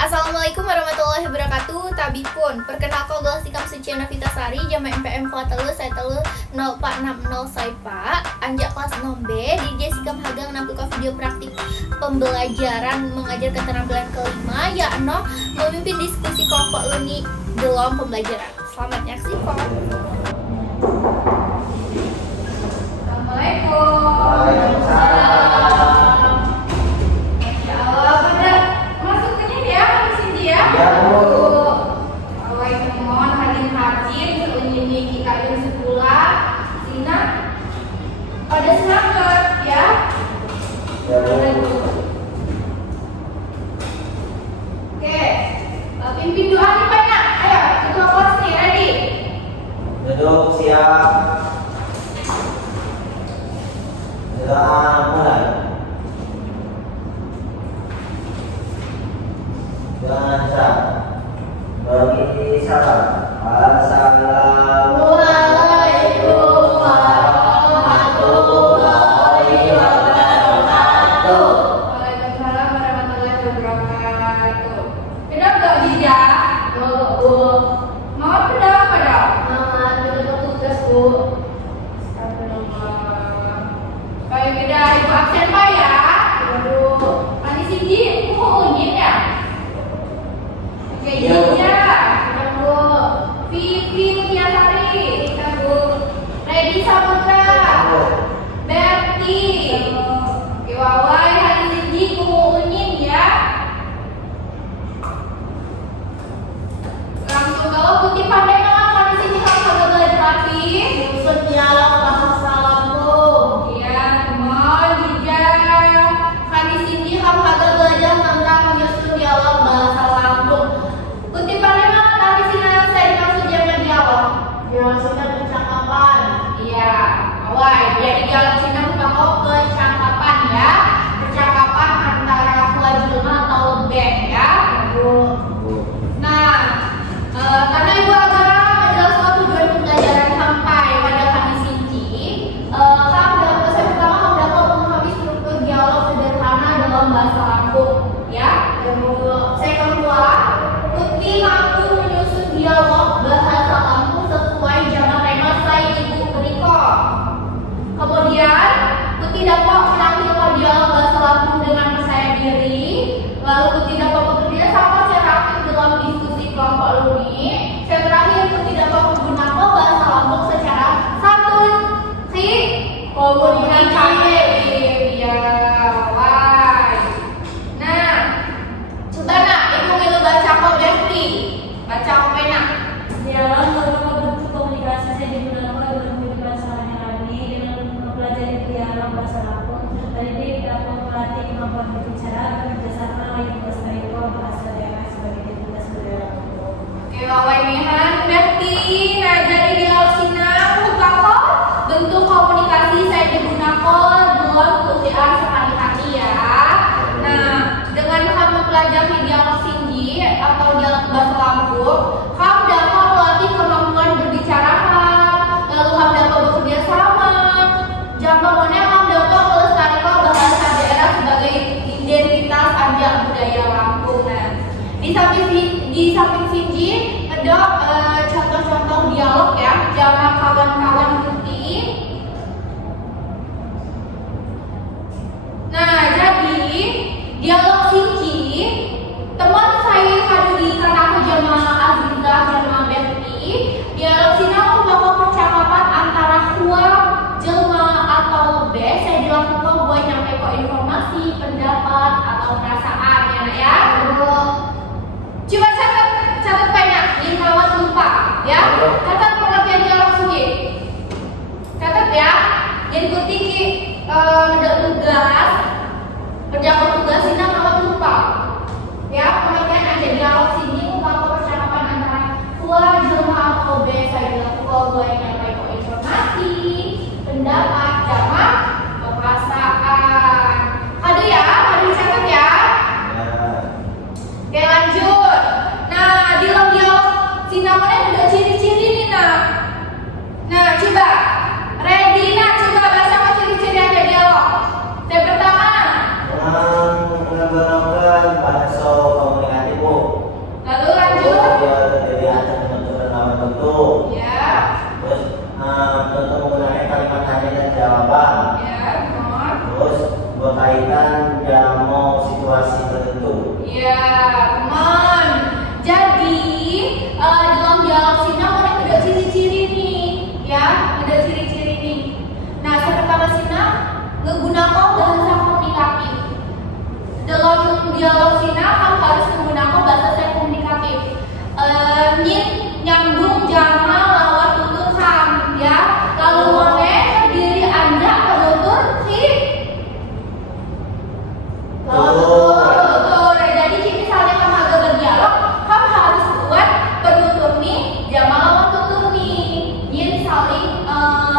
Assalamualaikum warahmatullahi wabarakatuh. Tabipun, perkenalkan gelas Ikam Suci Novitasari, Jama MPM Kuatelu, saya telu 0460 Saipa, anjak kelas 6B, di Jessica Hagang nampilkan video praktik pembelajaran mengajar keterampilan kelima, yakni memimpin diskusi kelompok luni dalam pembelajaran. Selamat menyaksikan. Assalamualaikum. Pada semangat ya. Oke, pimpin doa nih banyak. Ayo, ketua kelas nih, ready? Duduk siap. Doa mulai. Jangan salah. Bagi salam. Assalamualaikum warahmatullahi wabarakatuh. Waalaikumsalam warahmatullahi wabarakatuh. Pedang gak bijak? Mau pedang apa dong? Udah tugas, Bu. Kayak beda ibu absen Pak ya? Aduh. Tadi Sindi, mau ujian ya? Oke, Iya, Bu. iya. Udah, Bu. Vivi Tiasari, kita Bu. Ready Saputra, Berti, oke Wawai, hari Sindi, mau ujian ya? Langsung kalau Putih pandai banget hari Sindi kamu kagak belajar rapi. Maksud dialog bahasa salamku. Iya, mohon jejak. Hari Sindi kamu kagak belajar tentang menyusun dialog bahasa Lampung. Kutip panema tadi sinar saya maksud jangan dialog. Maksudnya percakapan. Iya, awal. Jadi dialog sini bukan percakapan ya. Percakapan antara kewajiban atau lebih ya. Nah, karena Ibu Agara menjelaskan tujuan pembelajaran sampai pada kami Sinci, saya pertama kamu dapat memahami struktur dialog sederhana dalam bahasa Lampung, ya. Saya kedua, Putih mampu menyusun dialog bahasa Lampung sesuai jangka tema saya Ibu berikut. Kemudian, Putih dapat menampilkan dialog bahasa Lampung dengan percaya diri. Lalu Putih dapat bekerja sama secara aktif dalam diskusi kelompok luni. Yang terakhir, Putih dapat menggunakan bahasa Lampung secara santun, komunikatif. Ya, why? Nah, coba nak, ibu ngilu baca kok Berti, baca kok enak. Dialog merupakan bentuk komunikasi yang digunakan dalam kehidupan sehari-hari dengan mempelajari dialog bahasa Lampung. Tadi dapat melatih kemampuan berbicara, bekerjasama, lintas bahasa daerah sebagai identitas budaya Lampung. Oke, Wawai Mihan, Berti. Nah, jadi dialog sinang merupakan bentuk komunikasi saya digunakan dalam pekerjaan sehari-hari ya. Nah, dengan kamu mempelajari dialog Sindi atau dialog bahasa Lampung, kamu dapat melatih kemampuan berbicara, lalu kamu dapat bekerja sama. Jangkauannya kamu dapat melestarikan bahasa daerah sebagai identitas ajak budaya Lampung. Nah, di samping Sindi ada contoh-contoh dialog ya. Jangan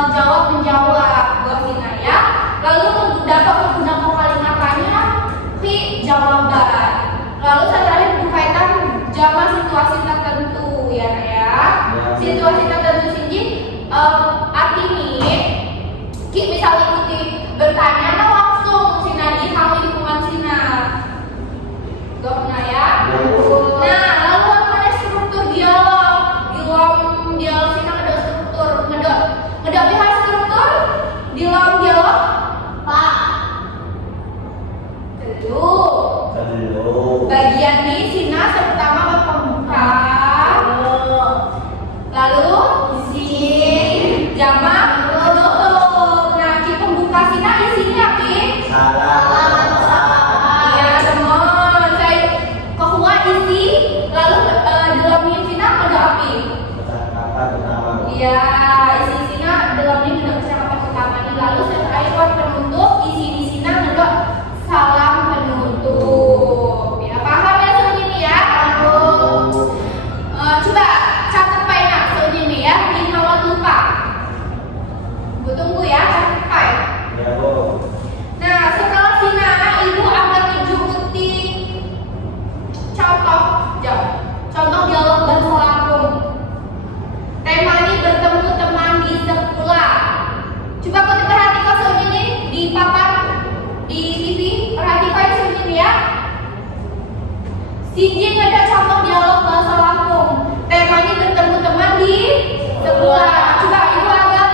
menjawab buat Sina ya. Lalu dapat menggunakan kalimat tanya di jawaban. Lalu setelah itu berkaitan zaman situasi tertentu ya Nak ya. Situasi tertentu sini artinya kita misal ikuti bertanya langsung Sina di hal lingkungan Sina. Gopna ya. Nah, lalu ada struktur dialog. Di dalam dialog Sina ada struktur ngedok lihat struktur di dalam dialog Pak. Tentu. Bagian di Sina pertama pembuka. Lalu isi jamak penutup. Nah, di pembuka Sina isinya Ki. Salam. Ya teman, saya bahwa isi lalu dalamnya Sina ada api. Percakapan utama. Iya, isi Sina dalamnya ada percakapan utama. Lalu setelah itu penutup isi di Sina ada salam penutup. Ya paham ya soal ini ya? Coba catat pena soal ini ya, di mawar lupa. Gue tunggu ya, catat pai. Ya Bu. Nah, setelah Sina, Ibu akan menjumpai contoh dialog bahasa Lampung. Tema ini bertemu teman di sekolah. Coba kau perhatikan soal ini di papan di TV, perhatikan soal ini ya. Sinjing ada contoh dialog bahasa Lampung. Tema ini bertemu teman di sekolah. Coba Ibu agak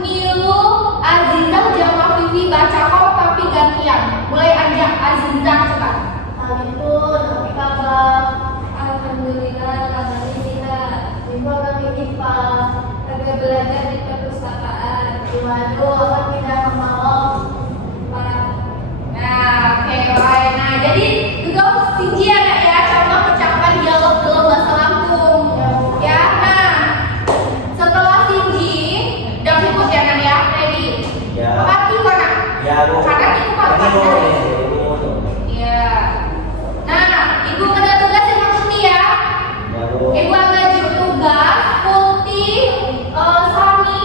Nilu Azizah Jama Vivi baca kau tapi gantian. Mulai aja Azizah coba. Itu nanti kabar. Alhamdulillah kabar Sina. Ibu akan IPA. Agak belajar di perpustakaan. Waduh, akan pindah ke Malang. Pak. Nah, oke, baik. Nah, jadi juga Sinji ada ya contoh percakapan dialog dalam bahasa Lampung. Ya, nah setelah Sinji dan ikut ya Nak ya, ready. Ya. Pati mana? Ya Bu. Karena itu Pak. Ini Bu. Iya. Nah, Ibu ada tugas yang maksudnya ya. Ya Bu. Ibu ada tugas multi sami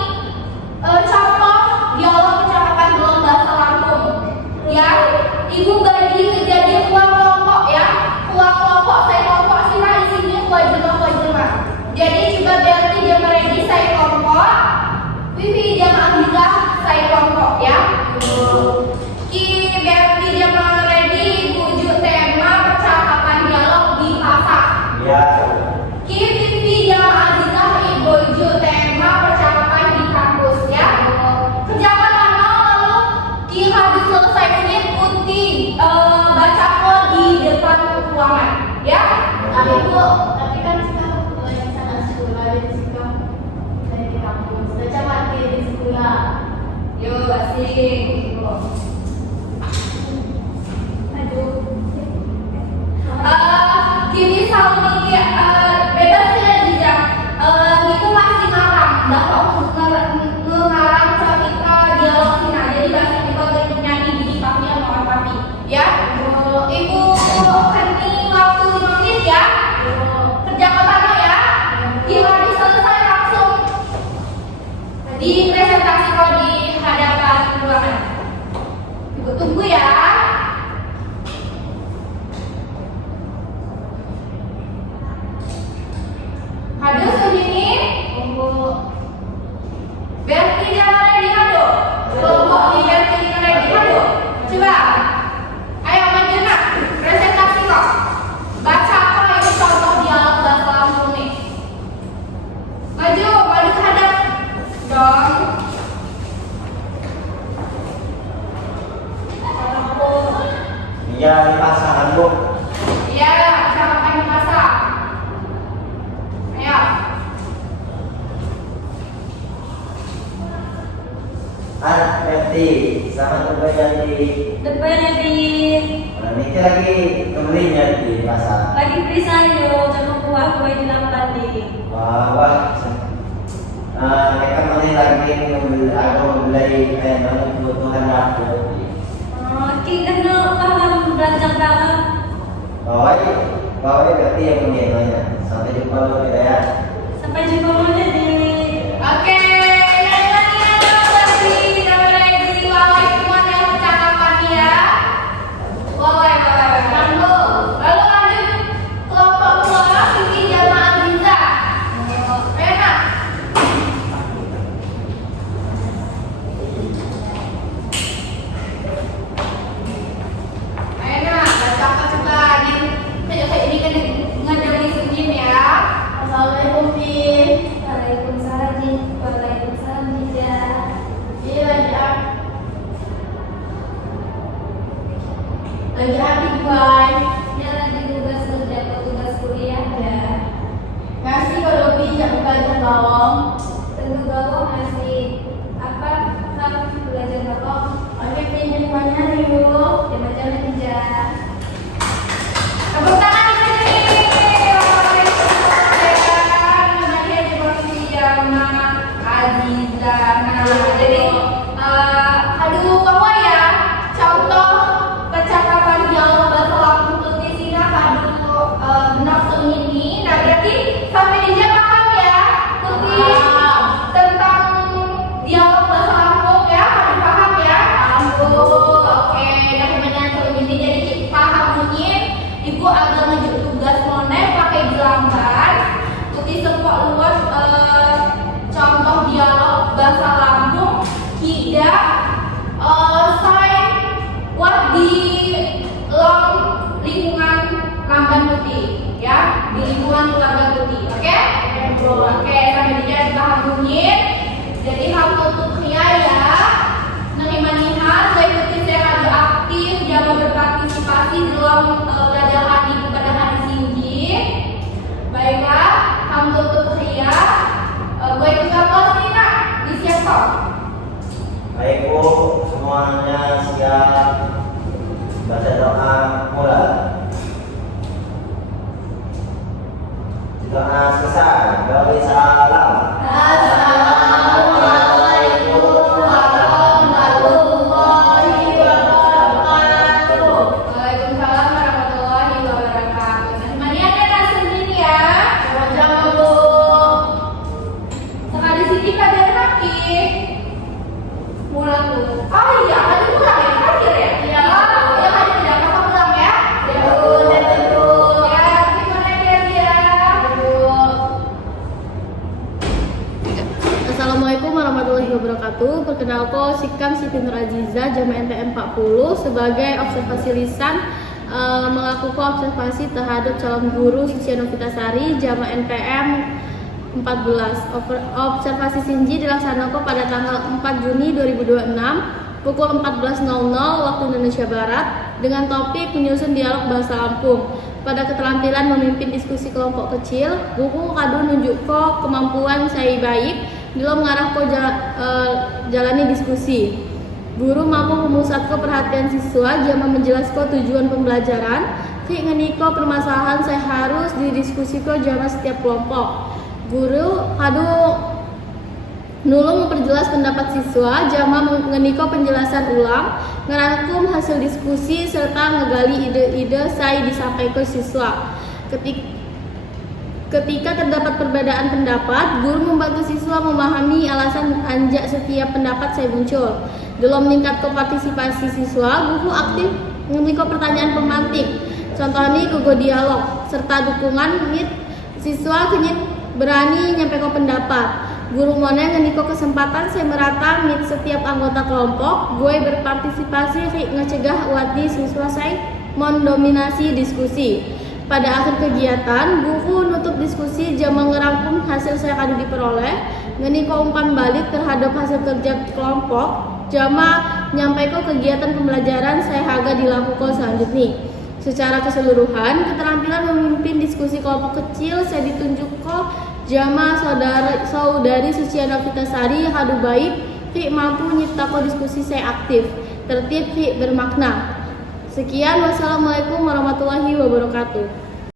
contoh dialog percakapan dalam bahasa Lampung. Ya, Ibu bagi menjadi kelompok ya. Kelompok saya kelompok Sina di sini kelompok. Jadi coba berarti jangan ready saya kelompok. Vivi jangan bisa saya kelompok ya. Ki berarti jangan ready wujud tema percakapan dialog di pasak. Ya. Ki Vivi jangan bisa ibu wujud tema percakapan di kampus ya. Kerjakan lalu ki habis selesai ini putih baca kok di depan ruangan ya. Tapi kan sekarang yang sana sekolah di sekolah dari di kampus. Baca mati di sekolah. Yuk asik. Aduh. Kini salmi bebas ya dijak. Itu masih ngarang, ngarang cerita dialog Sina. Jadi bahasa kita bernyanyi di papi sama papi. Ya, Ibu keni waktu 5 menit ya. Kerjakan sana ya. Gila selesai langsung di presentasi kalau di hadapan ruangan. Ibu tunggu ya. Hado segini, berarti jangan ready hado. Kelompok di berarti jangan ready hado. Coba, ayo maju nak, presentasi kok. Baca apa ini contoh dialog bahasa Lampung nih. Maju ke hadap dong. Ya di pasangan Bu. Iya, percakapan di pasar. Ayo. Berarti sama kembali di. Depannya di Nah, ini lagi kembalinya di pasar. lagi perisayo jangan kuah kue di lambat nih. Wah. Mereka mana lagi membeli kayak mana kebutuhan dapur. Kita no paham belajar banget. Bawa berarti yang punya nanya. Sampai jumpa dulu ya. Sampai jumpa lagi di Oke, nyanyi lagi. Baik Bu, semuanya siap. Baca doa mulai. Doa selesai. Beri salam. Assalamualaikum warahmatullahi wabarakatuh. Waalaikumsalam warahmatullahi wabarakatuh. Semuanya ada sendiri ya. Jangan Bu. Sekali sini pada kaki. Pulang Bu. Oh iya, tadi pulang ya, terakhir ya? Iya. Oh, ya tadi tidak apa pulang ya? Ya Bu, tentu. Ya, gimana kira-kira? Bu. Assalamualaikum warahmatullahi wabarakatuh. Perkenalkan Sikam Siti Nur Aziza Jamaah NTM 40 sebagai observasi lisan melakukan observasi terhadap calon guru Sucia Novitasari Jamaah NTM 14. Observasi Sinji dilaksanakan pada tanggal 4 Juni 2026 pukul 14.00 waktu Indonesia Barat dengan topik menyusun dialog bahasa Lampung. Pada keterampilan memimpin diskusi kelompok kecil, buku kadu nunjukko kemampuan saya baik dalam mengarahko jalani diskusi. Guru mampu memusatkan perhatian siswa, jama menjelaskan tujuan pembelajaran, ngeniko permasalahan saya harus didiskusiko jama setiap kelompok. Guru kadu nulung memperjelas pendapat siswa, jama ngeniko penjelasan ulang, ngerangkum hasil diskusi serta ngegali ide-ide saya disampaikan siswa. Ketika terdapat perbedaan pendapat, guru membantu siswa memahami alasan anjak setiap pendapat saya muncul. Dalam meningkatkan partisipasi siswa, guru aktif ngeniko pertanyaan pemantik. Contohnya gugo dialog serta dukungan siswa kenyit berani nyampaikan pendapat. Guru Mona ngeniko kesempatan saya merata setiap anggota kelompok, gue berpartisipasi ngecegah wati siswa saya mendominasi diskusi. Pada akhir kegiatan, guru nutup diskusi jama ngerangkum hasil saya kadu diperoleh, ngeniko umpan balik terhadap hasil kerja kelompok, jama nyampaikan kegiatan pembelajaran saya haga dilakukan selanjutnya. Secara keseluruhan, keterampilan memimpin diskusi kelompok kecil saya ditunjukkan jama saudari Sucia Novitasari kadu baik, mampu nyiptakan diskusi saya aktif, tertib, bermakna. Sekian, wassalamualaikum warahmatullahi wabarakatuh.